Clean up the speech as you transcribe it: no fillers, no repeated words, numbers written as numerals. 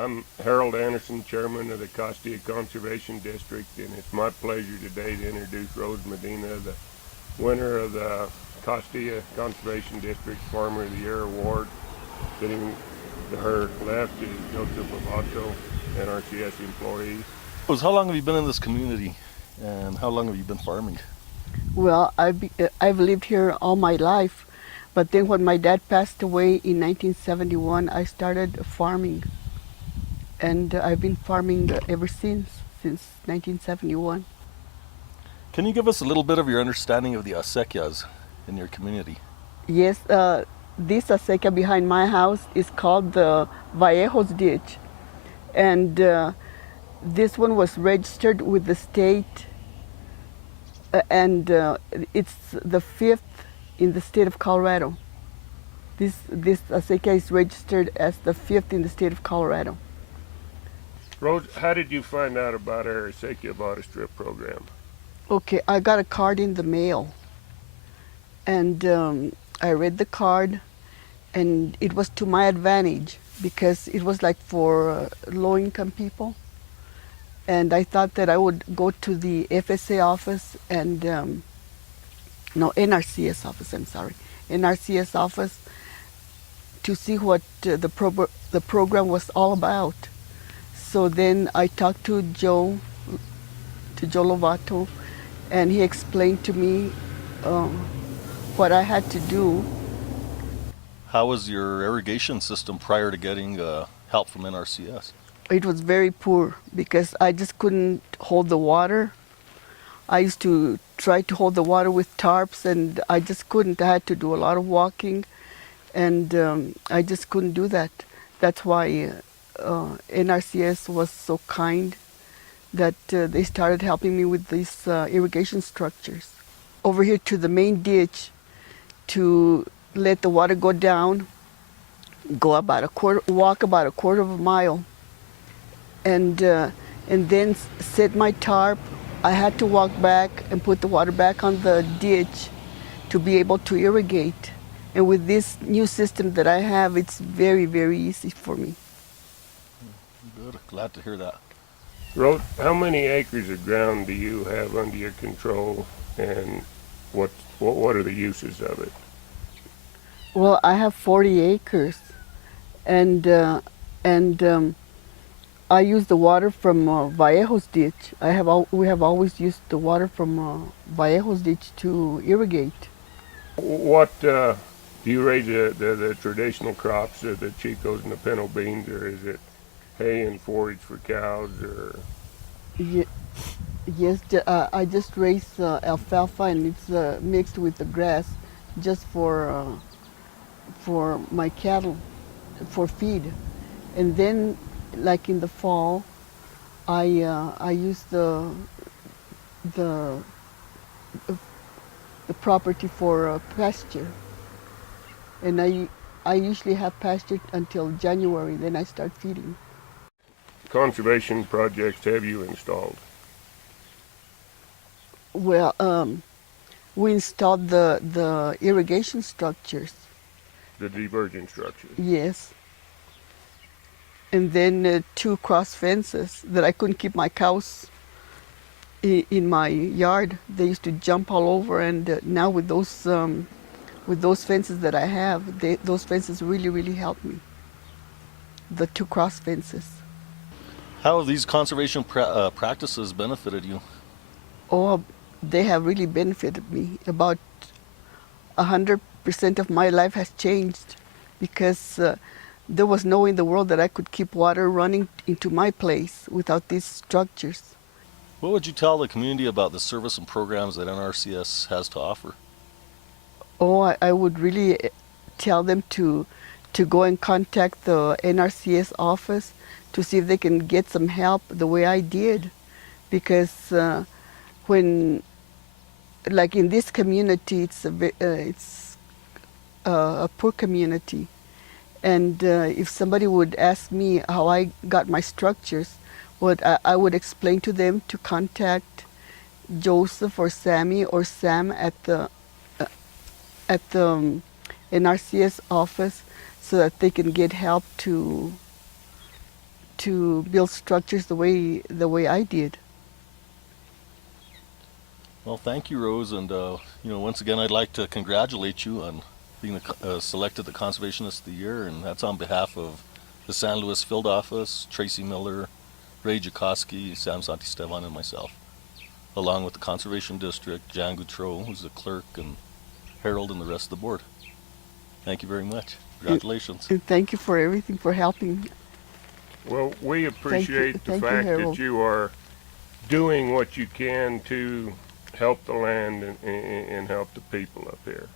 I'm Harold Anderson, Chairman of the Castilla Conservation District, and it's my pleasure today to introduce Rose Medina, the winner of the Castilla Conservation District Farmer of the Year Award. Sitting to her left is Joseph Lovato, NRCS employee. How long have you been in this community, and how long have you been farming? Well, I've lived here all my life, but then when my dad passed away in 1971, I started farming, and I've been farming ever since 1971. Can you give us a little bit of your understanding of the acequias in your community? Yes, this acequia behind my house is called the Vallejos Ditch, and this one was registered with the state, and it's the fifth in the state of Colorado. This acequia is registered as the fifth in the state of Colorado. Rose, how did you find out about our Acequia Bottle Strip program? Okay, I got a card in the mail, and I read the card, and it was to my advantage because it was like for low-income people, and I thought that I would go to the FSA office and no, NRCS office. I'm sorry, NRCS office to see what the program was all about. So then I talked to Joe Lovato, and he explained to me what I had to do. How was your irrigation system prior to getting help from NRCS? It was very poor because I just couldn't hold the water. I used to try to hold the water with tarps, and I just couldn't. I had to do a lot of walking, and I just couldn't do that. That's why NRCS was so kind that they started helping me with these irrigation structures. Over here to the main ditch, to let the water go down, walk about a quarter of a mile, and then set my tarp. I had to walk back and put the water back on the ditch to be able to irrigate. And with this new system that I have, it's very, very easy for me. Good, glad to hear that. Rose, how many acres of ground do you have under your control, and what are the uses of it? Well, I have 40 acres, and I use the water from Vallejos Ditch. We have always used the water from Vallejos Ditch to irrigate. What do you raise the traditional crops, the chicos and the pinto beans, or is it hay and forage for cows, or? Yes, I just raise alfalfa, and it's mixed with the grass, just for my cattle, for feed. And then, like in the fall, I use the property for pasture, and I usually have pasture until January. Then I start feeding. Conservation projects have you installed? Well, we installed the irrigation structures. The divergent structures? Yes. And then 2 cross fences that I couldn't keep my cows in my yard. They used to jump all over, and now with those fences that I have, those fences really, really help me. The 2 cross fences. How have these conservation practices benefited you? Oh, they have really benefited me. About 100% of my life has changed because there was no way in the world that I could keep water running into my place without these structures. What would you tell the community about the service and programs that NRCS has to offer? Oh, I would really tell them to go and contact the NRCS office to see if they can get some help the way I did. Because when, like in this community, it's a poor community. And if somebody would ask me how I got my structures, I would explain to them to contact Joseph or Sammy or Sam at the NRCS office so that they can get help to to build structures the way I did. Well, thank you, Rose, and once again, I'd like to congratulate you on being selected the Conservationist of the Year, and that's on behalf of the San Luis Field Office, Tracy Miller, Ray Jakoski, Sam Santisteban, and myself, along with the Conservation District, Jan Goutreau, who's the clerk, and Harold and the rest of the board. Thank you very much. Congratulations. And thank you for everything, for helping. Well, we appreciate the Thank you, fact Harold. that you are doing what you can to help the land and help the people up here.